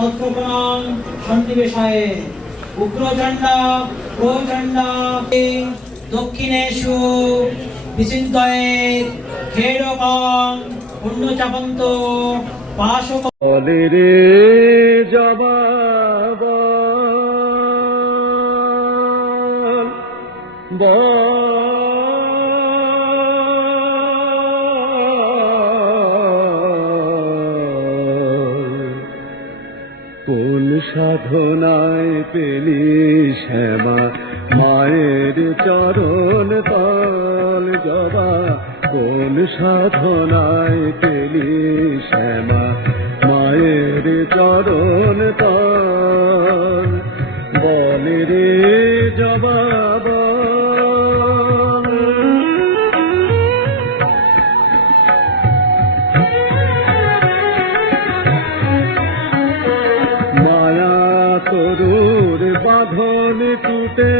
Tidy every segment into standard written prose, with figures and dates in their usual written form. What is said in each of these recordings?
তৎপ্রকরণ সন্নিবেশায়ে উগ্রচণ্ড প্রচণ্ড দক্ষিণেষু বিচিন্তয়ে খেড়কং পুণ্যচাপন্ত পাশক বলে রে জবাব কোন সাধনায় পেলি শ্যামা মায়ের চরণ তল জবা কোন সাধনায় পেলি শ্যামা মায়ের চরণ তল বলে রে জবাব মায়া তরুর বাঁধন টুটে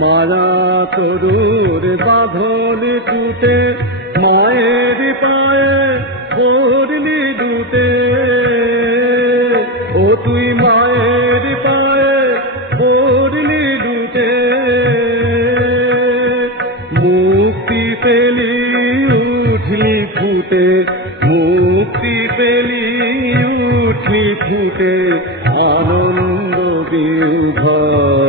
মায়া তরুর বাঁধন টুটে মায়ের পায়ে পড়লি দুটে ও তুই মায়ের পায়ে পড়লি দুটে মুক্তি পেলি উঠলি ফুটে মুক্তি পেলি উঠলি ফুটে আনন্দ বিভোর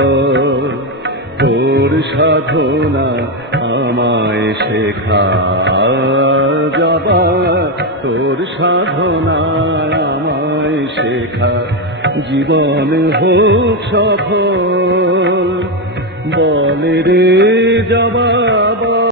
তোর সাধনা আমায় শেখা যাবা তোর সাধনা আমায় শেখা জীবন হোক সফল বলে রে যাবা